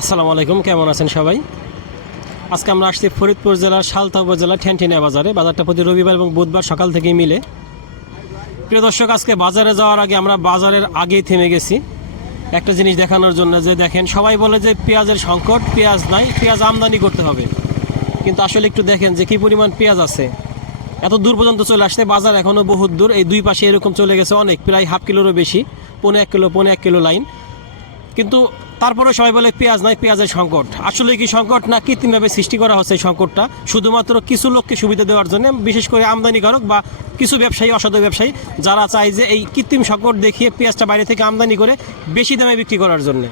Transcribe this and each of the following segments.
আসসালামু আলাইকুম, কেমন আছেন সবাই? আজকে আমরা আসছি ফরিদপুর জেলার সালতা উপজেলা ঠ্যানটিনা বাজারে। বাজারটা প্রতি রবিবার এবং বুধবার সকাল থেকেই মিলে। প্রিয় দর্শক, আজকে বাজারে যাওয়ার আগে আমরা বাজারের আগেই থেমে গেছি। একটা জিনিস দেখানোর জন্য যে দেখেন, সবাই বলে যে পেঁয়াজের সংকট, পেঁয়াজ নাই, পেঁয়াজ আমদানি করতে হবে। কিন্তু আসলে একটু দেখেন যে কী পরিমাণ পেঁয়াজ আছে। এত দূর পর্যন্ত চলে আসতে বাজার এখনও বহুত দূর। এই দুই পাশে এরকম চলে গেছে অনেক, প্রায় হাফ কিলোরও বেশি, পৌনে এক কিলো, পৌনে এক কিলো লাইন। কিন্তু তারপরে সবাই বলে পেঁয়াজ নাই পেঁয়াজের সংকট। আসলে কি সংকট না কৃত্রিমভাবে সৃষ্টি করা হচ্ছে এই সংকটটা? শুধুমাত্র কিছু লোককে সুবিধা দেওয়ার জন্য, বিশেষ করে আমদানিকারক বা কিছু ব্যবসায়ী, অসাধু ব্যবসায়ী, যারা চায় যে এই কৃত্রিম সংকট দেখিয়ে পেঁয়াজটা বাইরে থেকে আমদানি করে বেশি দামে বিক্রি করার জন্য।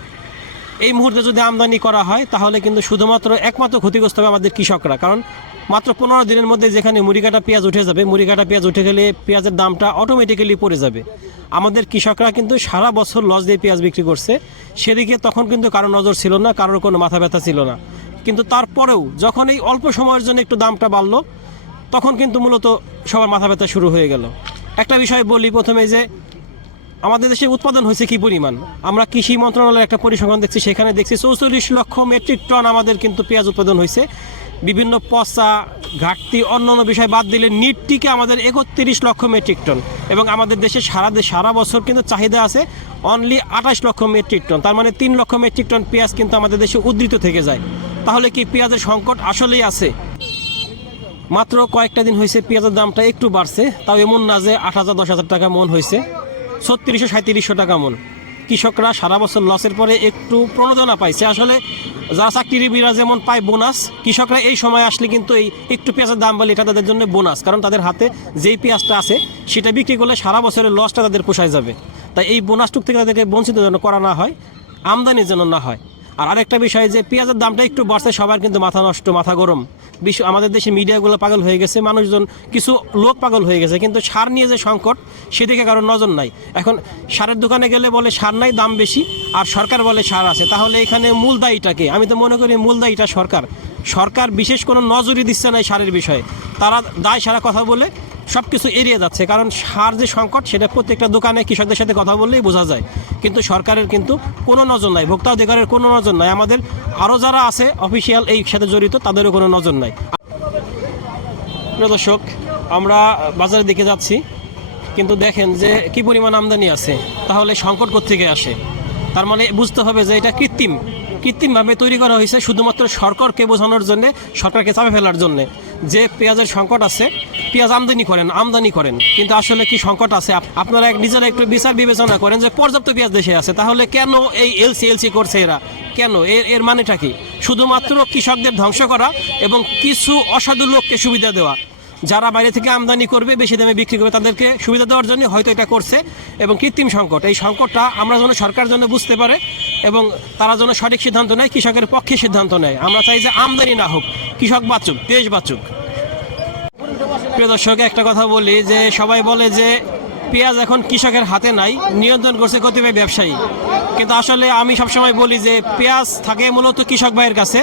এই মুহূর্তে যদি আমদানি করা হয়, তাহলে কিন্তু শুধুমাত্র একমাত্র ক্ষতিগ্রস্ত হবে আমাদের কৃষকরা। কারণ মাত্র পনেরো দিনের মধ্যে যেখানে মুড়িকাটা পেঁয়াজ উঠে যাবে, মুড়িকাটা পেঁয়াজ উঠে গেলে পেঁয়াজের দামটা অটোমেটিক্যালি পড়ে যাবে। আমাদের কৃষকরা কিন্তু সারা বছর লস দিয়ে পেঁয়াজ বিক্রি করছে। সেদিকে তখন কিন্তু কারও নজর ছিল না, কারোর কোনো মাথা ব্যথা ছিল না। কিন্তু তারপরেও যখন এই অল্প সময়ের জন্য একটু দামটা বাড়লো, তখন কিন্তু মূলত সবার মাথা ব্যথা শুরু হয়ে গেল। একটা বিষয় বলি প্রথমে যে আমাদের দেশে উৎপাদন হয়েছে কি পরিমাণ? আমরা কৃষি মন্ত্রণালয়ের একটা পরিসংখ্যান দেখছি, সেখানে দেখছি চৌচল্লিশ লক্ষ মেট্রিক টন আমাদের কিন্তু পেঁয়াজ উৎপাদন হয়েছে। বিভিন্ন পচা, ঘাটতি, অন্যান্য বিষয় বাদ দিলে নিটটিকে আমাদের একত্রিশ লক্ষ মেট্রিক টন। এবং আমাদের দেশে সারা দেশ সারা বছর কিন্তু চাহিদা আছে অনলি আঠাশ লক্ষ মেট্রিক টন। তার মানে তিন লক্ষ মেট্রিক টন পেঁয়াজ কিন্তু আমাদের দেশে উদ্ধৃত থেকে যায়। তাহলে কি পেঁয়াজের সংকট আসলেই আছে? মাত্র কয়েকটা দিন হয়েছে পেঁয়াজের দামটা একটু বাড়ছে, তাও এমন না যে আট হাজার, দশ হাজার টাকা মন হয়েছে। ছত্রিশশো সাঁত্রিশশো টাকা মন কৃষকরা সারা বছর লসের পরে একটু প্রণোদনা পাইছে। আসলে যারা চাকরিজীবীরা যেমন পায় বোনাস, কৃষকরা এই সময় আসলে কিন্তু এই একটু পেঁয়াজের দাম বলে এটা তাদের জন্য বোনাস। কারণ তাদের হাতে যেই পেঁয়াজটা আছে, সেটা বিক্রি করলে সারা বছরের লসটা তাদের পোষায় যাবে। তাই এই বোনাসটুক থেকে তাদেরকে বঞ্চিত যেন করা না হয় আমদানি যেন না হয়। আর আরেকটা বিষয় যে পেঁয়াজের দামটা একটু বাড়ছে, সবার কিন্তু মাথা নষ্ট, মাথা গরম। বিশ্ব আমাদের দেশে মিডিয়াগুলো পাগল হয়ে গেছে, মানুষজন কিছু লোক পাগল হয়ে গেছে, কিন্তু সার নিয়ে যে সংকট, সেদিকে কারোর নজর নাই। এখন সারের দোকানে গেলে বলে সার নাই, দাম বেশি, আর সরকার বলে সার আছে। তাহলে এখানে মূল দায়ীটাকে আমি তো মনে করি মূল দায়ীটা সরকার। সরকার বিশেষ কোনো নজরই দিচ্ছে না সারের বিষয়ে। তারা দায় সারা কথা বলে সব কিছু এড়িয়ে যাচ্ছে। কারণ সার যে সংকট, সেটা প্রত্যেকটা দোকানে কৃষকদের সাথে কথা বললেই বোঝা যায়। কিন্তু সরকারের কিন্তু কোনো নজর নাই, ভোক্তা অধিকারের কোনো নজর নাই। আমাদের আরও যারা আছে অফিসিয়াল এই সাথে জড়িত, তাদেরও কোনো নজর নাই। দর্শক, আমরা বাজারের দিকে যাচ্ছি। কিন্তু দেখেন যে কি পরিমাণ আমদানি আছে, তাহলে সংকট থেকে আসে? তার মানে বুঝতে হবে যে এটা কৃত্রিম। কৃত্রিমভাবে তৈরি করা হয়েছে শুধুমাত্র সরকারকে বোঝানোর জন্য, সরকারকে চাপে ফেলার জন্য। যে পেঁয়াজের সংকট আছে, পেঁয়াজ আমদানি করেন আমদানি করেন। কিন্তু আসলে কি সংকট আছে? আপ- আপনারা নিজেরা একটু বিচার বিবেচনা করেন যে পর্যাপ্ত পেঁয়াজ দেশে আছে। তাহলে কেন এই এলসি এলসি করছে এরা? কেন? এর এর মানেটা কি? শুধুমাত্র কৃষকদের ধ্বংস করা এবং কিছু অসাধু লোককে সুবিধা দেওয়া। যারা বাইরে থেকে আমদানি করবে, বেশি দামে বিক্রি করবে, তাদেরকে সুবিধা দেওয়ার জন্য হয়তো এটা করছে এবং কৃত্রিম সংকট। এই সংকটটা আমরা যেন সরকার জন্য বুঝতে পারে এবং তারা যেন সঠিক সিদ্ধান্ত নেয়, কৃষকের পক্ষে সিদ্ধান্ত নেয়। আমরা চাই যে আমদানি না হোক। কৃষক বাঁচুক, দেশ বাঁচুক। প্রিয় দর্শক, একটা কথা বলি যে, সবাই বলে যে, পেঁয়াজ এখন কৃষকের হাতে নাই, নিয়ন্ত্রণ করছে কতিপয় ব্যবসায়ী। কিন্তু আসলে আমি সবসময় বলি যে, পেঁয়াজ থাকে মূলত কৃষক ভাইয়ের কাছে।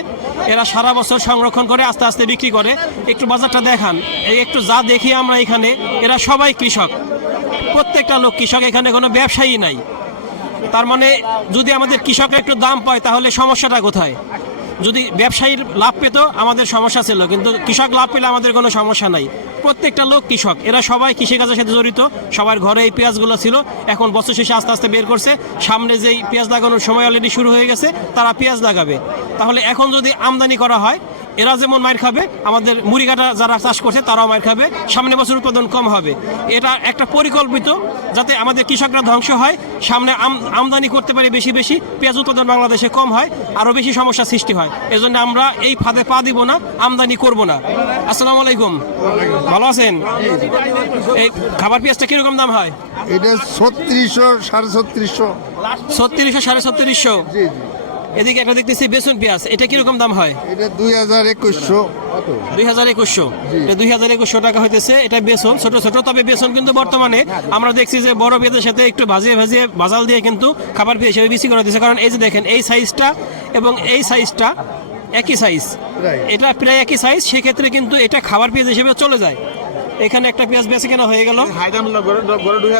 এরা সারা বছর সংরক্ষণ করে, আস্তে আস্তে বিক্রি করে। একটু বাজারটা দেখান। এই একটু যা দেখি আমরা এখানে, এরা সবাই কৃষক। প্রত্যেকটা লোক কৃষক, এখানে কোনো ব্যবসায়ী নাই। তার মানে যদি আমাদের কৃষকরা একটু দাম পায়, তাহলে সমস্যাটা কোথায়? যদি ব্যবসায়ীর লাভ পেত, আমাদের সমস্যা ছিল। কিন্তু কৃষক লাভ পেলে আমাদের কোনো সমস্যা নাই। প্রত্যেকটা লোক কৃষক। এরা সবাই কৃষিকাজের সাথে জড়িত। সবার ঘরে এই পেঁয়াজগুলো ছিল। এখন বছর শেষে আস্তে আস্তে বের করছে। সামনে যেই পেঁয়াজ লাগানোর সময় অলরেডি শুরু হয়ে গেছে, তারা পেঁয়াজ লাগাবে। তাহলে এখন যদি আমদানি করা হয় এরা যেমন মার খাবে আমাদের মুড়িঘাটা যারা চাষ করছে তারাও মার খাবে সামনে বছর উৎপাদন কম হবে। এটা একটা পরিকল্পিত যাতে আমাদের কৃষকরা ধ্বংস হয় সামনে আম- আমদানি করতে পারে বেশি বেশি পেঁয়াজ উৎপাদন বাংলাদেশে কম হয় আরও বেশি সমস্যা সৃষ্টি হয়। এজন্য আমরা এই ফাঁদে পা দিব না আমদানি করব না। আসসালামু আলাইকুম। ভালো আছেন? এই খাবার পেঁয়াজটা কীরকম দাম হয়? এটা ছত্রিশশো সাড়ে ছত্রিশশো। ছত্রিশশো সাড়ে ছত্রিশশো। এদিকে একটা দেখতেছি বেসন পেঁয়াজ এটা কীরকম দাম হয়? এটা দুই হাজার একুশশো। দুই হাজার একুশশো। দুই হাজার একুশশো টাকা হইতেছে এটা বেসন ছোট ছোট তবে বেসন কিন্তু বর্তমানে আমরা দেখছি যে বড় পেঁয়াজের সাথে একটু ভাজিয়ে ভাজিয়ে বাজাল দিয়ে কিন্তু খাবার পেয়ে হিসেবে বিক্রি করে দিচ্ছে কারণ এই যে দেখেন এই সাইজটা এবং এই সাইজটা একই সাইজ এটা প্রায় একই সাইজ সেক্ষেত্রে কিন্তু এটা খাবার পেঁয়াজ হিসেবে চলে যায়। এখানে একটা পেঁয়াজ বেঁচে কেনা হয়ে গেল।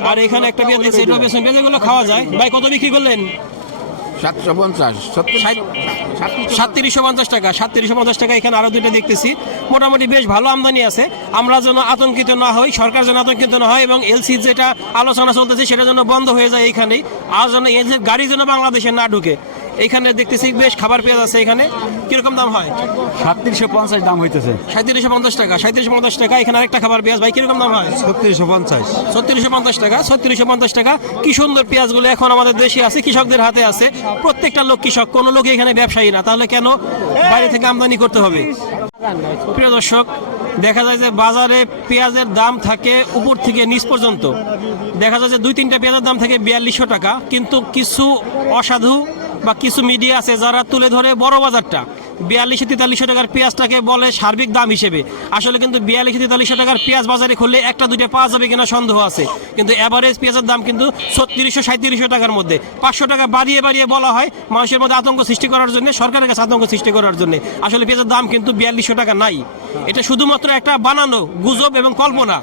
আর এখানে একটা পেঁয়াজ দেখছি এটা বেসন পেঁয়াজ এগুলো খাওয়া যায়। ভাই কত বিক্রি করলেন? সাতশো পঞ্চাশ সাতত্রিশশো পঞ্চাশ টাকা, সাতত্রিশশো পঞ্চাশ টাকা এখানে আরও দুইটা দেখতেছি। মোটামুটি বেশ ভালো আমদানি আছে। আমরা যেন আতঙ্কিত না হই, সরকার যেন আতঙ্কিত না হয় এবং এলসি যেটা আলোচনা চলতেছে সেটা যেন বন্ধ হয়ে যায় এইখানেই। আর যেন এলসির গাড়ি যেন বাংলাদেশে না ঢুকে। এইখানে দেখতেছি বেশ খাবার পেঁয়াজ আছে এখানে। কীরকম দাম হয়? সাতত্রিশশো পঞ্চাশ দাম হইতেছে। সাঁত্রিশশো পঞ্চাশ টাকা সাঁত্রিশশো পঞ্চাশ টাকা এখানে আরেকটা খাবার পেঁয়াজ ভাই কীরকম দাম হয়? ছত্রিশশো পঞ্চাশ। ছত্রিশশো পঞ্চাশ টাকা ছত্রিশশো পঞ্চাশ টাকা। কি সুন্দর পেঁয়াজগুলো এখন আমাদের দেশে আছে কৃষকদের হাতে আছে। প্রত্যেকটা লোক কৃষক কোনো লোক এখানে ব্যবসায়ী না। তাহলে কেন বাইরে থেকে আমদানি করতে হবে? প্রিয় দর্শক দেখা যায় যে বাজারে পেঁয়াজের দাম থাকে উপর থেকে নিচ পর্যন্ত। দেখা যায় যে দুই তিনটা পেঁয়াজের দাম থাকে বিয়াল্লিশশো টাকা। কিন্তু কিছু অসাধু বা কিছু মিডিয়া আছে যারা তুলে ধরে বড় বাজারটা। বিয়াল্লিশশো তেতাল্লিশশো টাকার পেঁয়াজটাকে বলে সার্বিক দাম হিসেবে। আসলে কিন্তু বিয়াল্লিশশো তেতাল্লিশশো টাকার পেঁয়াজ বাজারে খুললে একটা, দুইটা পাওয়া যাবে কিনা সন্দেহ আছে। কিন্তু এভারেজ পেঁয়াজের দাম কিন্তু ছত্রিশশো সাঁত্রিশশো টাকার মধ্যে। পাঁচশো টাকা বাড়িয়ে বাড়িয়ে বলা হয় মানুষের মধ্যে আতঙ্ক সৃষ্টি করার জন্য, সরকারের কাছে আতঙ্ক সৃষ্টি করার জন্য। আসলে পেঁয়াজের দাম কিন্তু বিয়াল্লিশশো টাকা নাই। এটা শুধুমাত্র একটা বানানো গুজব এবং কল্পনা।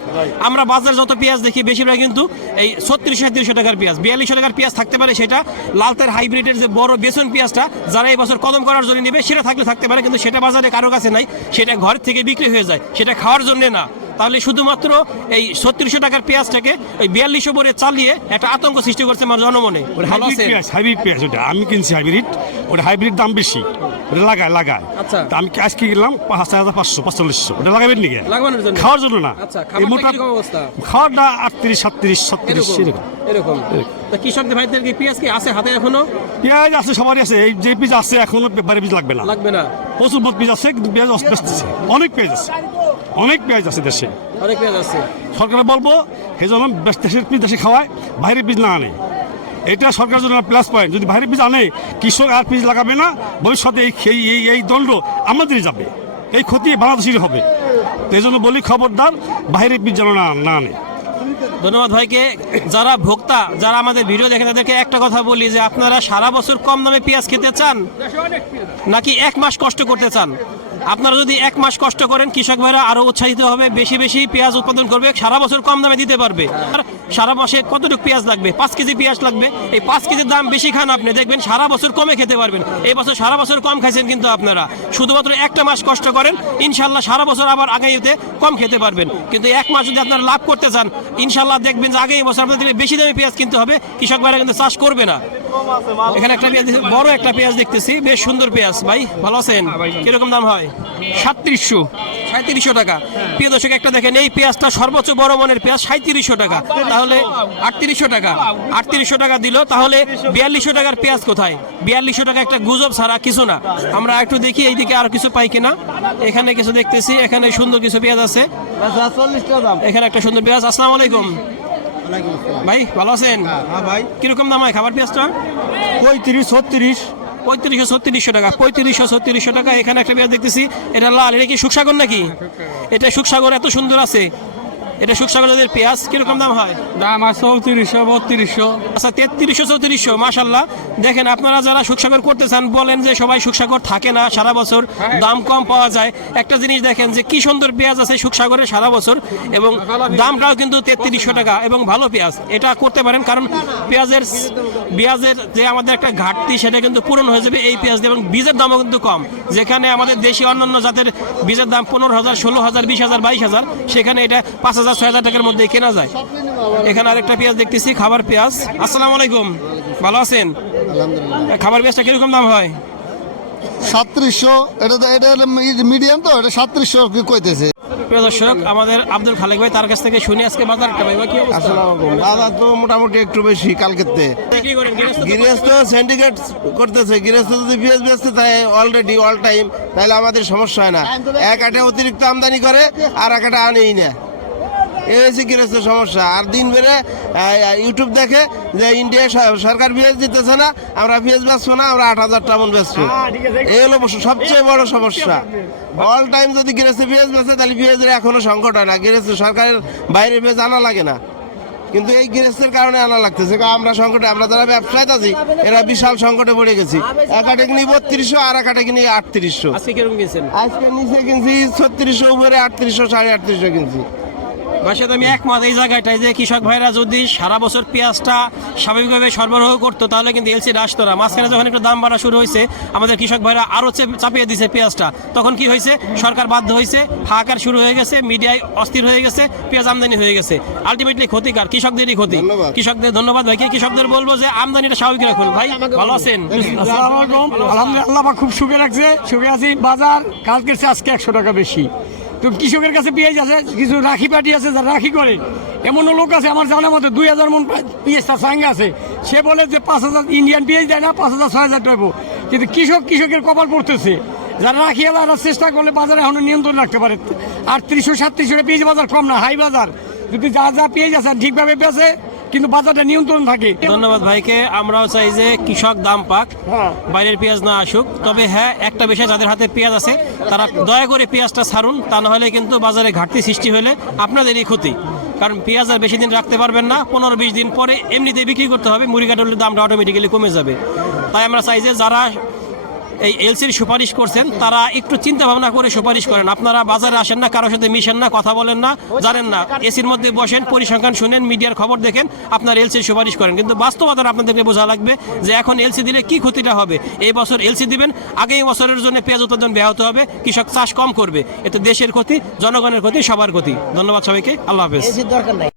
আমরা বাজার যত পেঁয়াজ দেখি বেশিরভাগ কিন্তু এই ছত্রিশশো সাঁত্রিশশো টাকার পেঁয়াজ বিয়াল্লিশশো টাকার পেঁয়াজ থাকতে পারে সেটা। লালতের হাইব্রিডের যে বড় বেসন পেঁয়াজটা যারা এই বছর কদম করার জন্য নেবে সেটা থাকলে থাকতে পারে কিন্তু সেটা বাজারে কারও কাছে নাই। সেটা ঘর থেকে বিক্রি হয়ে যায় সেটা খাওয়ার জন্য না। তাহলে শুধুমাত্র এই ছত্রিশশো টাকার পেঁয়াজটাকে ওই বিয়াল্লিশশো বরে চালিয়ে একটা আতঙ্ক সৃষ্টি করছে আমার জনমনে। হাইব্রিড পেঁয়াজ হাইব্রিড পেঁয়াজ ওটা। আমি কিনছি হাইব্রিড ওটা হাইব্রিড দাম বেশি। ওটা লাগায় লাগায়। আচ্ছা। তা আমি আজকে কিনলাম পাঁচ হাজার পাঁচশো পাঁচচল্লিশশো ওটা লাগাবেন নাকি? খাওয়ার জন্য না। আচ্ছা, এই মোটা খাওয়ারটা আটত্রিশ সাতত্রিশ ছত্রিশ এরকম এরকম। এরকম। তা কৃষকদের ভাইদের কি পেঁয়াজ কি আছে হাতে এখনও? পেঁয়াজ আছে সবারই আছে। এই যে পিস আছে এখনও পিস লাগবে না। লাগবে না। প্রচুর মত পিস আছে কিন্তু পেঁয়াজ অনেক পেঁয়াজ আছে। অনেক পেঁয়াজ আছে দেশে। অনেক পেঁয়াজ আছে। সরকারে বলব সেই জন্য দেশের বীজ দেশে খাওয়ায় বাইরের বীজ না আনে। এটা সরকার জন্য প্লাস পয়েন্ট যদি বাইরের বীজ আনে, কৃষক আর বীজ লাগাবে না, ভবিষ্যতে এই এই এই দণ্ড আমাদেরই যাবে। এই ক্ষতি বাংলাদেশেরই হবে। এই জন্য বলি, খবরদার, বাইরের বীজ যেন না না আনে। ধন্যবাদ ভাইকে। যারা ভোক্তা, যারা আমাদের ভিডিও দেখে, তাদেরকে একটা কথা বলি যে, আপনারা সারা বছর কম দামে পেঁয়াজ খেতে চান? নাকি এক মাস কষ্ট করতে চান? আপনারা যদি এক মাস কষ্ট করেন, কৃষক ভাইরা আরও উৎসাহিত হবে, বেশি বেশি পেঁয়াজ উৎপাদন করবে, সারা বছর কম দামে দিতে পারবে। আর সারা মাসে কতটুকু পেঁয়াজ লাগবে? পাঁচ কেজি পেঁয়াজ লাগবে। এই পাঁচ কেজির দাম বেশি খান আপনি, দেখবেন সারা বছর কমে খেতে পারবেন। এই বছর সারা বছর কম খাইছেন কিন্তু আপনারা। শুধুমাত্র একটা মাস কষ্ট করেন ইনশাল্লাহ সারা বছর আবার আগামীতে কম খেতে পারবেন। কিন্তু এক মাস যদি আপনারা লাভ করতে চান ইনশাল্লাহ দেখবেন যে আগামী বছর আপনাদের বেশি দামে পেঁয়াজ কিনতে হবে, কৃষক ভাইরা কিন্তু চাষ করবে না। এখানে একটা পেঁয়াজ বড় একটা পেঁয়াজ দেখতেছি বেশ সুন্দর পেঁয়াজ ভাই ভালো আছেন? কীরকম দাম হয়? সাতত্রিশশো সাঁত্রিশশো টাকা। প্রিয় দর্শক একটা দেখেন এই পেঁয়াজটা সর্বোচ্চ বড় মনের পেঁয়াজ সাঁত্রিশশো টাকা। তাহলে আটত্রিশশো টাকা। আটত্রিশশো টাকা দিল তাহলে বিয়াল্লিশশো টাকার পেঁয়াজ কোথায়? বিয়াল্লিশশো টাকা একটা গুজব ছাড়া কিছু না। আমরা একটু দেখি এইদিকে আর কিছু পাই কিনা। এখানে কিছু দেখতেছি এখানে সুন্দর কিছু পেঁয়াজ আছে। এখানে একটা সুন্দর পেঁয়াজ আসসালামু আলাইকুম। ভাই ভালো আছেন? ভাই। কীরকম দাম হয় খাবার পেঁয়াজটা? পঁয়ত্রিশ ছত্রিশ। পঁয়ত্রিশশো ছত্রিশশো টাকা। পঁয়ত্রিশশো ছত্রিশশো টাকা। এখানে একটা পেঁয়াজ দেখতেছি। এটা লাল। এটা কি সুখসাগর নাকি? এটা সুখসাগর এত সুন্দর আছে। এটা সুখসাগরের পেঁয়াজ কীরকম দাম হয়? দাম আছে চৌত্রিশশো বত্রিশশো। আচ্ছা তেত্রিশশো চৌত্রিশশো মাসাল্লাহ দেখেন আপনারা যারা সুখসাগর করতে চান বলেন যে সবাই সুখসাগর থাকে না সারা বছর দাম কম পাওয়া যায়। একটা জিনিস দেখেন যে কি সুন্দর পেঁয়াজ আছে সুখসাগরে সারা বছর এবং দামটাও কিন্তু তেত্রিশশো টাকা এবং ভালো পেঁয়াজ। এটা করতে পারেন কারণ পেঁয়াজের পেঁয়াজের যে আমাদের একটা ঘাটতি সেটা কিন্তু পূরণ হয়ে যাবে এই পেঁয়াজ এবং বীজের দামও কিন্তু কম। যেখানে আমাদের দেশি অন্যান্য জাতের বীজের দাম পনেরো হাজার ষোলো হাজার বিশ হাজার বাইশ হাজার সেখানে এটা পাঁচ হাজার হাজার ছয় হাজার টাকার মধ্যে কেনা যায়। এখানে আরেকটা পেঁয়াজ দেখতেছি খাবার পেঁয়াজ। আসসালামু আলাইকুম। ভালো আছেন? খাবার পেঁয়াজটা কীরকম দাম হয়? সাতত্রিশশো এটা তো এটা মিডিয়াম তো এটা সাতত্রিশশো কইতেছে। প্রিয় দর্শক আমাদের আব্দুল খালেক ভাই তার কাছ থেকে শুনি আজকে বাজারটা ভাই কি তো মোটামুটি একটু বেশি কালকেতে গৃহস্থ সিন্ডিকেট করতেছে। গৃহস্থ যদি পেঁয়াজ বেচতে তাই অলরেডি অল টাইম তাহলে আমাদের সমস্যা হয় না। এক আটে অতিরিক্ত আমদানি করে আর এক আটে আনেই না। এই হয়েছে গৃহস্থ সমস্যা। আর দিন বেড়ে ইউটিউব দেখে যে ইন্ডিয়া সরকার পেঁয়াজ দিতেছে না আমরা পেঁয়াজ বেচবো না আমরা আট হাজার টাকা বেচবো। এই হলো সবচেয়ে বড় সমস্যা। অল টাইম যদি গৃহস্থ পেঁয়াজ বেচে তাহলে পেঁয়াজের এখনও সংকট হয় না। গৃহস্থ সরকারের বাইরে পেঁয়াজ আনা লাগে না। কিন্তু এই গৃহস্থের কারণে আনা লাগতেছে। কারণ আমরা সংকটে আমরা যারা ব্যবসায় আছি এরা বিশাল সংকটে পড়ে গেছি। এক আটে কিনি বত্রিশশো আর এক আটে কিনি আটত্রিশশো। আজকে নিচে কিনছি ছত্রিশশো উপরে আটত্রিশশো সাড়ে আটত্রিশশো কিনছি। সাথে আমি একমত এই জায়গাটায় যে কৃষক ভাইরা যদি সারা বছর পেঁয়াজটা স্বাভাবিকভাবে সরবরাহ করতো তাহলে কিন্তু এলসি আসতো না। মাঝখানে যখন একটু দাম বাড়া শুরু হয়েছে আমাদের কৃষক ভাইরা আরও চাপিয়ে দিছে পেঁয়াজটা। তখন কি হয়েছে? সরকার বাধ্য হয়েছে হাহাকার শুরু হয়ে গেছে মিডিয়ায় অস্থির হয়ে গেছে পেঁয়াজ আমদানি হয়ে গেছে। আলটিমেটলি ক্ষতিকার কৃষকদেরই ক্ষতি। কৃষকদের ধন্যবাদ ভাইকে কৃষকদের বলব যে আমদানিটা স্বাভাবিক রাখুন। ভাই ভালো আছেন? আলহামদুলিল্লাহ খুব সুখে রাখছে। সুখে আছি। বাজার কালকে আজকে একশো টাকা বেশি। তো কৃষকের কাছে পেঁয়াজ আছে, কিছু রাখি পাটি আছে, যারা রাখি করে। এমনও লোক আছে, আমার জানা মতো দুই হাজার মন পেঁয়াজটা সাঙ্গে আছে। সে বলে যে পাঁচ হাজার ইন্ডিয়ান পিএস দেয় না, পাঁচ হাজার, ছয় হাজার টাকা কিন্তু কৃষক কৃষকের কপাল পড়তেছে। যারা রাখি তারা চেষ্টা করলে বাজারে এখনও নিয়ন্ত্রণ রাখতে পারে। আর ত্রিশশো সাতত্রিশশো পেঁয়াজ বাজার কম না, হাই বাজার। যদি যা যা পেঁয়াজ আছে ঠিকভাবে বেচে কিন্তু বাজারটা নিয়ন্ত্রণ থাকে। ধন্যবাদ ভাইকে আমরাও চাই যে কৃষক দাম পাক হ্যাঁ। বাইরের পেঁয়াজ না আসুক। তবে হ্যাঁ একটা বিষয় যাদের হাতে পেঁয়াজ আছে তারা দয়া করে পেঁয়াজটা ছাড়ুন তা না হলে কিন্তু বাজারে ঘাটতি সৃষ্টি হলে আপনাদেরই ক্ষতি। কারণ পেঁয়াজ আর বেশি দিন রাখতে পারবেন না পনেরো বিশ দিন পরে এমনিতে বিক্রি করতে হবে মুড়ি কাটলের দামটা অটোমেটিক্যালি কমে যাবে। তাই আমরা চাই যে যারা এই এলসির সুপারিশ করছেন, তারা একটু চিন্তা ভাবনা করে সুপারিশ করেন। আপনারা বাজারে আসেন না, কারোর সাথে মিশেন না, কথা বলেন না, জানেন না। এসির মধ্যে বসেন, পরিসংখ্যান শুনেন, মিডিয়ার খবর দেখেন, আপনার এলসির সুপারিশ করেন। কিন্তু বাস্তবতা আপনাদেরকে বোঝা লাগবে যে এখন এলসি দিলে কি ক্ষতিটা হবে। এই বছর এলসি দিবেন, আগামী বছরের জন্য পেঁয়াজ উৎপাদন ব্যাহত হবে, কৃষক চাষ কম করবে। এতে দেশের ক্ষতি, জনগণের ক্ষতি, সবার ক্ষতি। ধন্যবাদ সবাইকে, আল্লাহ হাফেজ।